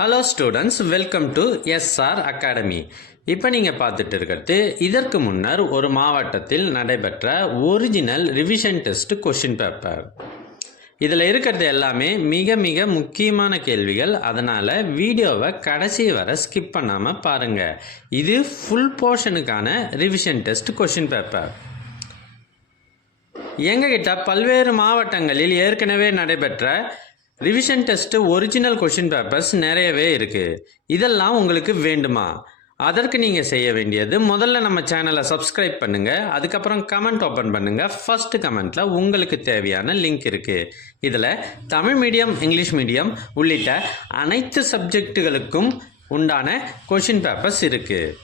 Hello students, welcome to SR academy. இப்போ நீங்கள் பார்த்துட்டு இருக்கிறது இதற்கு முன்னர் ஒரு மாவட்டத்தில் நடைபெற்ற original revision test question paper. இதில் இருக்கிறது எல்லாமே மிக மிக முக்கியமான கேள்விகள். அதனால் வீடியோவை கடைசி வரை ஸ்கிப் பண்ணாமல் பாருங்கள். இது ஃபுல் போர்ஷனுக்கான ரிவிஷன் டெஸ்ட் கொஷின் பேப்பர். எங்ககிட்ட பல்வேறு மாவட்டங்களில் ஏற்கனவே நடைபெற்ற revision test original question papers நிறையவே இருக்குது. இதெல்லாம் உங்களுக்கு வேண்டுமா? அதற்கு நீங்கள் செய்ய வேண்டியது, முதல்ல நம்ம சேனலை சப்ஸ்கிரைப் பண்ணுங்கள். அதுக்கப்புறம் கமெண்ட் ஓப்பன் பண்ணுங்கள். ஃபர்ஸ்ட் கமெண்ட்டில் உங்களுக்கு தேவையான லிங்க் இருக்குது. இதில் தமிழ் மீடியம், இங்கிலீஷ் மீடியம் உள்ளிட்ட அனைத்து சப்ஜெக்டுகளுக்கும் உண்டான கொஷின் பேப்பர்ஸ் இருக்குது.